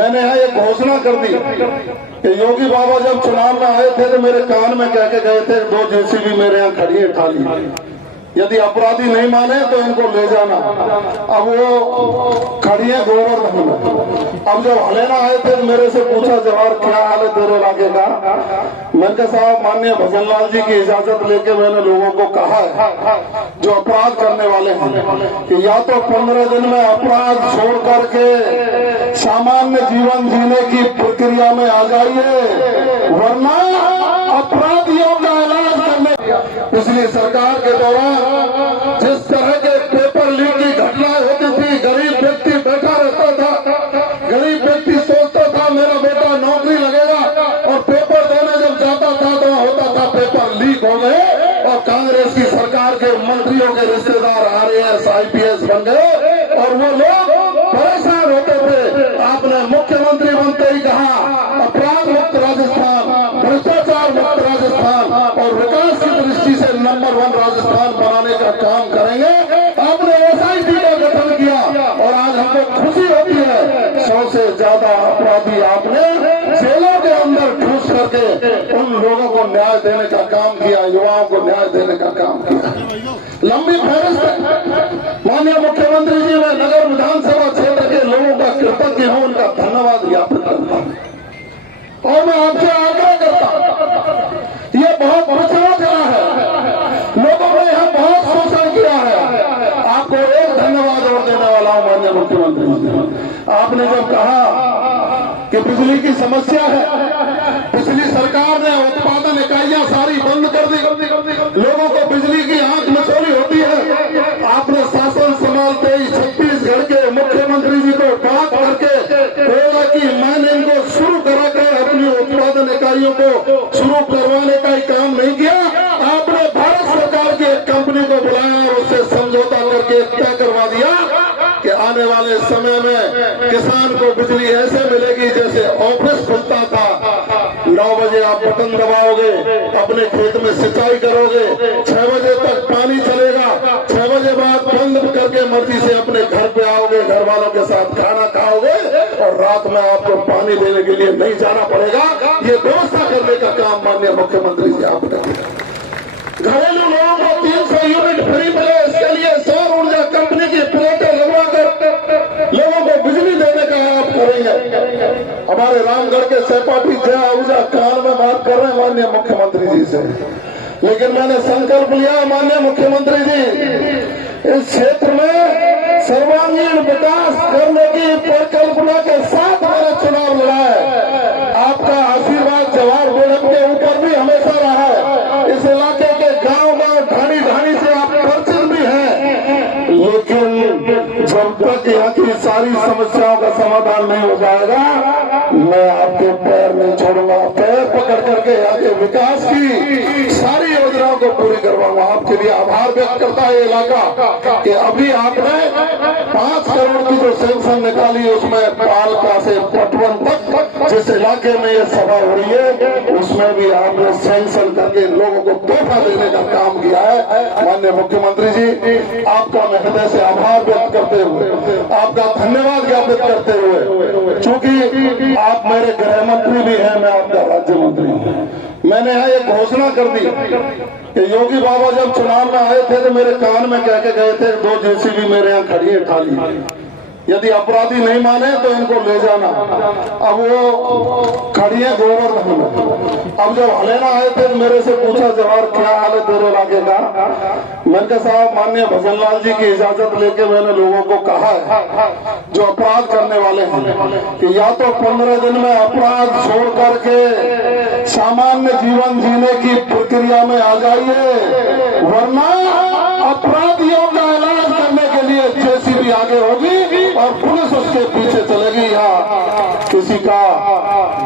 मैंने यहाँ एक घोषणा कर दी कि योगी बाबा जब चुनाव में आए थे तो मेरे कान में कह के गए थे 2 जेसीबी मेरे यहाँ खड़ी है खाली, यदि अपराधी नहीं माने तो इनको ले जाना। अब वो खड़ी है गोवर्धन में। अब जब हलेना आए थे तो मेरे से पूछा जवाहर क्या हाल है तेरे इलाके का। मैंने कहा साहब माननीय भजनलाल जी की इजाजत लेके मैंने लोगों को कहा है जो अपराध करने वाले हैं कि या तो 15 दिन में अपराध छोड़ करके सामान्य जीवन जीने की प्रक्रिया में आ जाइए, वरना अपराधियों का इलाज करने। पिछली सरकार के दौरान जिस तरह के पेपर लीक की घटनाएं होती थी, गरीब व्यक्ति बैठा रहता था, गरीब व्यक्ति सोचता था मेरा बेटा नौकरी लगेगा, और पेपर देने जब जाता था तो होता था पेपर लीक हो गए और कांग्रेस की सरकार के मंत्रियों के रिश्तेदार RAS IPS बन गए और वो लोग परेशान होते थे। आपने मुख्यमंत्री बनते ही कहा अपराध मुक्त राजस्थान, भ्रष्टाचार मुक्त राजस्थान और विकास की दृष्टि से नंबर 1 राजस्थान बनाने का काम करेंगे। आपने SIT का गठन किया और आज हमको खुशी होती है 100 से ज्यादा अपराधी आपने जेलों के अंदर ठूस करके उन लोगों को न्याय देने का काम किया, युवाओं को न्याय देने का काम किया। लंबी फहरिस्त है। माननीय मुख्यमंत्री जी, मैं नगर विधानसभा क्षेत्र के लोगों का कृतज्ञ हूं, उनका धन्यवाद ज्ञापित करता हूं और मैं आपसे आग्रह करता हूं, ये बहुत पिछड़ा चला है, लोगों ने यहाँ बहुत शोषण किया है। आपको एक धन्यवाद और देने वाला हूं माननीय मुख्यमंत्री जी। आपने जब कहा कि बिजली की समस्या है, पिछली सरकार ने उत्पादन इकाइयां सारी बंद कर दी, लोगों को बिजली की आंख मचोली होती है। आपने शासन संभालते ही छत्तीसगढ़ के मुख्यमंत्री जी को बात करके बोला कि मैंने इनको शुरू करा कर अपनी उत्पादन इकाइयों को शुरू करवाने का ही काम नहीं किया। आपने भारत सरकार की एक कंपनी को बुलाया और उससे समझौता करके तय करवा दिया कि आने वाले समय में किसान को बिजली ऐसे मिलेगी जैसे ऑफिस खुलता था, 9 बजे आप बटन दबाओगे, अपने खेत में सिंचाई करोगे, 6 बजे तक पानी चलेगा, 6 बजे बाद बंद करके मर्जी से अपने घर पे आओगे, घर वालों के साथ खाना खाओगे और रात में आपको पानी देने के लिए नहीं जाना पड़ेगा। ये व्यवस्था करने का काम माननीय मुख्यमंत्री जी आपने किया। घरेलू लोगों को 300 यूनिट फ्री मिले, इसके लिए सौर ऊर्जा कंपनी की प्लेटें लगवा कर लोगों को बिजली देने का आप करेंगे। हमारे रामगढ़ के सहपाठी जय आहूजा कान में बात कर रहे हैं माननीय मुख्यमंत्री जी से, लेकिन मैंने संकल्प लिया माननीय मुख्यमंत्री जी, इस क्षेत्र में सर्वांगीण विकास करने की परिकल्पना के साथ मैंने चुनाव लड़ा है। आपका आशीर्वाद जवाहर गोलक के ऊपर भी हमेशा रहा है। इस इलाके के गांव ढाणी ढाणी से आप परिचित भी हैं, लेकिन जब तक यहाँ की सारी समस्याओं का समाधान नहीं हो जाएगा, मैं आपके पैर नहीं छोड़ूंगा। पैर पकड़ करके यहाँ के विकास की सारी योजनाओं को पूरी करवाऊंगा। आपके लिए आभार व्यक्त करता है इलाका कि अभी आपने 5 करोड़ की जो सेंक्शन निकाली उसमें पालका से पटवन तक जिस इलाके में ये सभा हो रही है उसमें भी आपने सेंक्शन करके लोगों को तोहफा देने का काम किया है। माननीय मुख्यमंत्री जी, आपका मैं हृदय से आभार व्यक्त करते हुए, आपका धन्यवाद ज्ञापित करते हुए, चूंकि आप मेरे गृह मंत्री भी हैं, मैं आपका राज्य मंत्री हूँ, मैंने यहाँ एक घोषणा कर दी कि योगी बाबा जब चुनाव में आए थे तो मेरे कान में कह के गए थे 2 जेसीबी मेरे यहाँ खड़ी है खाली, यदि अपराधी नहीं माने तो इनको ले जाना। अब वो खड़ी है गोवर्धन में। अब जब हलेना आए थे तो मेरे से पूछा जवाहर क्या हाल है तेरे इलाके का। मैंने कहा साहब माननीय भजनलाल जी की इजाजत लेके मैंने लोगों को कहा है जो अपराध करने वाले हैं कि या तो 15 दिन में अपराध छोड़ करके सामान्य जीवन जीने की प्रक्रिया में आ जाइए, वरना अपराधियों का इलाज करने के लिए JCB आगे होगी और पुलिस उसके पीछे चलेगी। यहाँ किसी का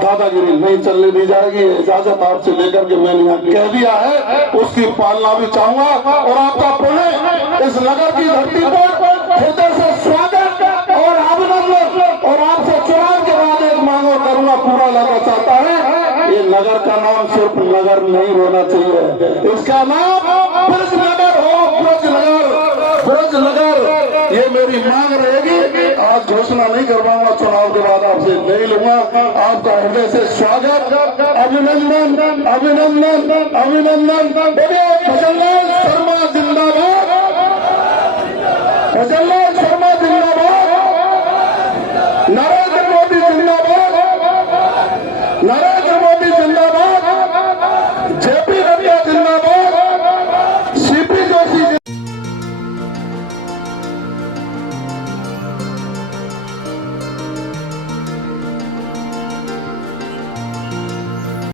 दादागिरी नहीं चलने दी जाएगी। इजाजत आपसे लेकर के मैंने यहाँ कह दिया है, उसकी पालना भी चाहूंगा और आपका पुनः इस नगर की धरती पर हृदय से स्वागत और अभिनंदन और आपसे चुनाव के बाद एक मांग और करूंगा पूरा लाना चाहता है। ये नगर का नाम सिर्फ नगर नहीं होना चाहिए, इसका नाम ब्रजनगर हो, ब्रजनगर, ब्रजनगर। ये मेरी मांग रहेगी। आज घोषणा नहीं करवाऊंगा, चुनाव के बाद आपसे नहीं लूंगा। आपका हृदय से स्वागत, अभिनंदन अभिनंदन अभिनंदन। बोलिए भजनलाल शर्मा जिंदाबाद, भजनलाल शर्मा जिंदाबाद, नरेंद्र मोदी जिंदाबाद, नरेंद्र